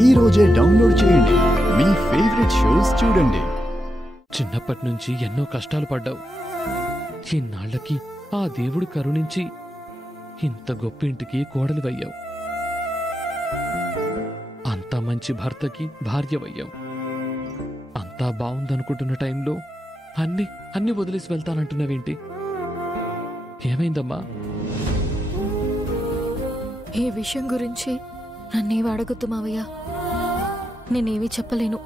ఈ రోజే డౌన్లోడ్ చేయండి. మీ ఫేవరెట్ షోస్ చూడండి. చిన్నప్పటి నుంచి ఎన్నో కష్టాలు పడ్డావు. ఇన్నాళ్లకి ఆ దేవుడు కరుణించి ఇంత గొప్ప ఇంటికి కోడలివయ్యావు. అంత మంచి భర్తకి భార్యవయ్యావు. అంతా బావుందనుకుంటున్న టైంలో అన్ని వదిలేసి వెళ్తానంటున్నావేంటి? ఏమైందమ్మా? ఈ విషయం గురించి నన్నేవి అడగొద్దు మావయ్య. నేనేమీ చెప్పలేను.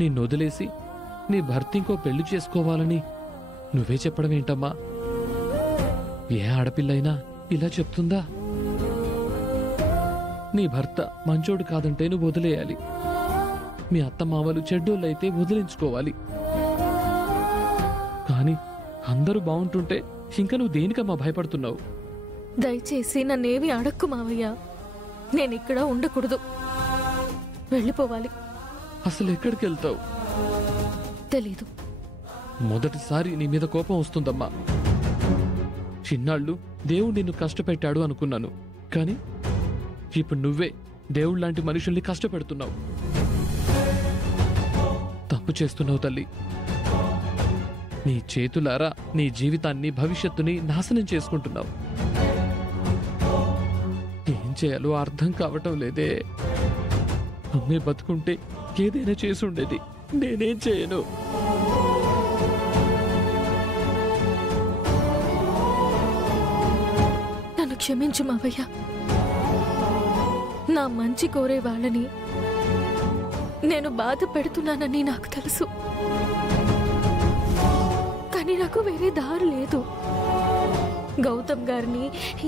నిన్ను వదిలేసి నీ భర్త ఇంకో పెళ్లి చేసుకోవాలని నువ్వే చెప్పడం ఏంటమ్మా? ఏ ఆడపిల్లైనా ఇలా చెప్తుందా? నీ భర్త మంచోడు కాదంటే నువ్వు వదిలేయాలి. మీ అత్తమామలు చెడ్డోళ్ళైతే వదిలించుకోవాలి. కానీ అందరూ బాగుంటుంటే ఇంకా నువ్వు దేనికమ్మా భయపడుతున్నావు? దయచేసి నన్నేవి అడక్కు మావయ్య. నేనిక్కడ ఉండకూడదు, వెళ్ళిపోవాలి. అసలు ఎక్కడికి వెళ్తావు? తెలీదు. మొదటిసారి నీ మీద కోపం వస్తుందమ్మా. చిన్నాళ్ళు దేవుడు నిన్ను కష్టపెట్టాడు అనుకున్నాను, కానీ ఇప్పుడు నువ్వే దేవుడు లాంటి మనుషుల్ని కష్టపెడుతున్నావు. తప్పు చేస్తున్నావు తల్లి. నీ చేతులారా నీ జీవితాన్ని, భవిష్యత్తుని నాశనం చేసుకుంటున్నావు. ఏం చేయాలో అర్థం కావటం లేదే. అమ్మే బతుకుంటే ఏదైనా చేసి ఉండేది. నేనేం చేయను. నన్ను క్షమించు మావయ్య. నా మంచి కోరే వాళ్ళని నేను బాధ పెడుతున్నానని నాకు తెలుసు, కానీ నాకు వేరే దారి లేదు. గౌతమ్ గారిని,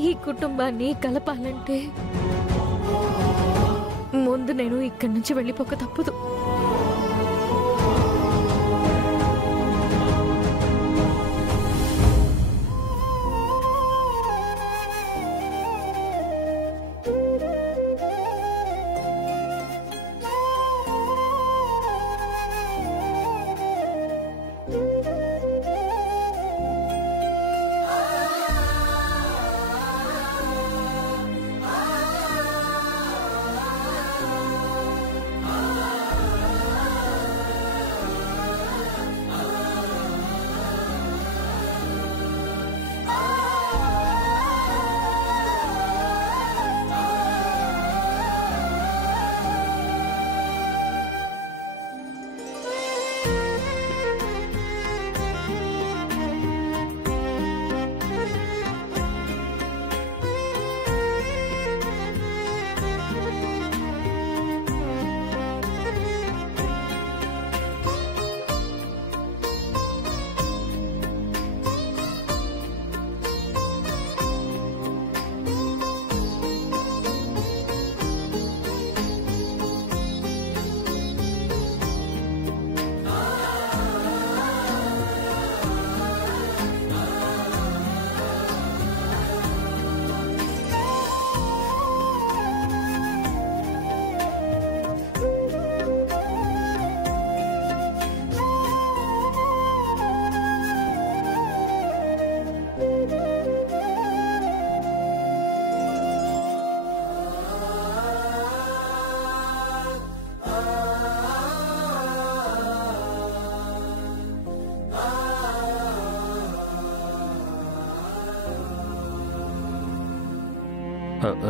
ఈ కుటుంబాన్ని కలపాలంటే ముందు నేను ఇక్కడి నుంచి వెళ్ళిపోక తప్పదు.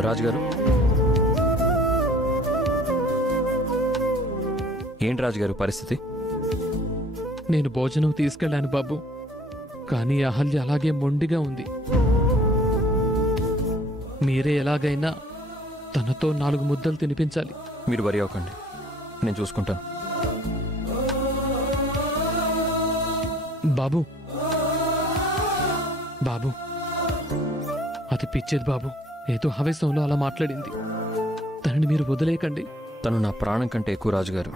రాజుగారు, ఏంటి రాజుగారు పరిస్థితి? నేను భోజనం తీసుకెళ్లాను బాబు, కానీ అహల్య అలాగే మొండిగా ఉంది. మీరే ఎలాగైనా తనతో 4 ముద్దలు తినిపించాలి. మీరు వరి అవ్వకండి, నేను చూసుకుంటాను. బాబు బాబు అది పిచ్చేది బాబు. ఏదో ఆవేశంలో అలా మాట్లాడింది. తనని మీరు వదిలేయకండి. తను నా ప్రాణం కంటే ఎక్కువ రాజుగారు.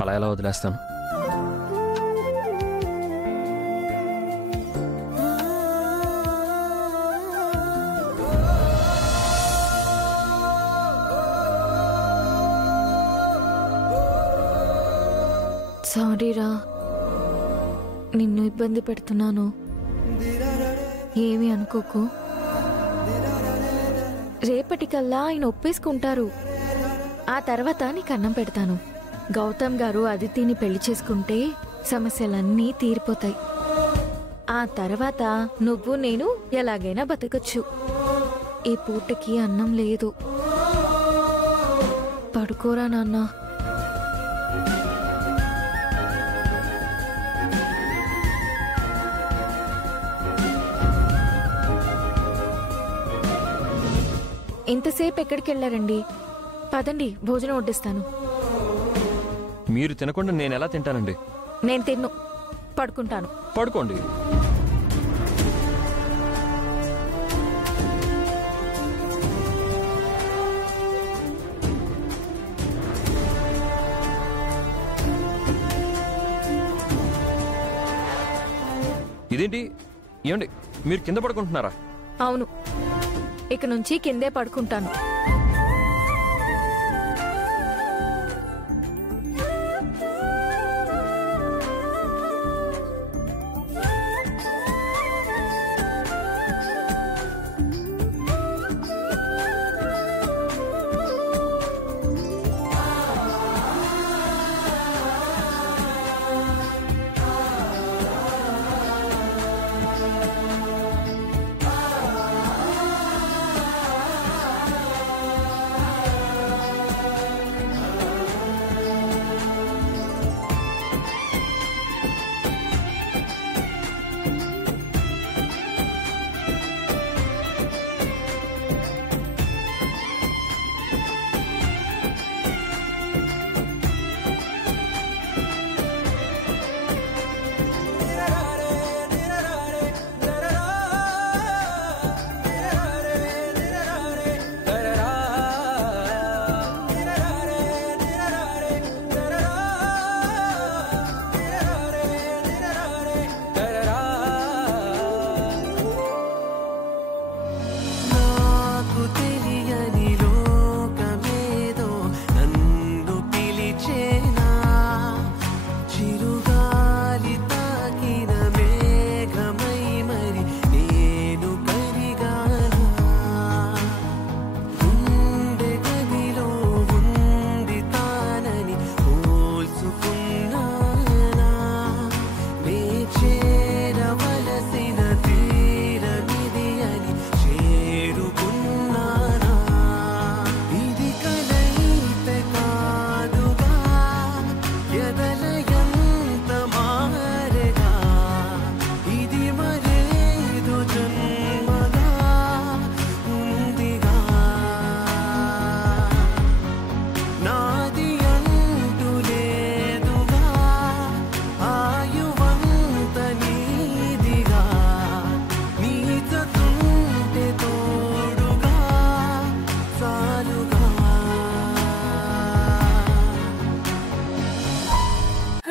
అలా ఎలా వదిలేస్తాను? సారీరా, నిన్ను ఇబ్బంది పెడుతున్నాను. ఏమీ అనుకోకు. రేపటికల్లా ఆయన ఒప్పేసుకుంటారు. ఆ తర్వాత నీకు అన్నం పెడతాను. గౌతమ్ గారు అదితిని పెళ్లి చేసుకుంటే సమస్యలన్నీ తీరిపోతాయి. ఆ తర్వాత నువ్వు నేను ఎలాగైనా బతకచ్చు. ఈ పూటకి అన్నం లేదు. పడుకోరా నాన్న. ఇంతసేపు ఎక్కడికి వెళ్ళారండి? పదండి, భోజనం వడ్డిస్తాను. మీరు తినకుండా నేను ఎలా తింటానండి? నేను తిన్ను, పడుకుంటాను. పడుకోండి. ఇదేంటి? ఏమండి, మీరు కింద పడుకుంటున్నారా? అవును, ఇక నుంచి కిందే పడుకుంటాను.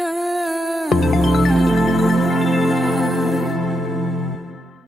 Ah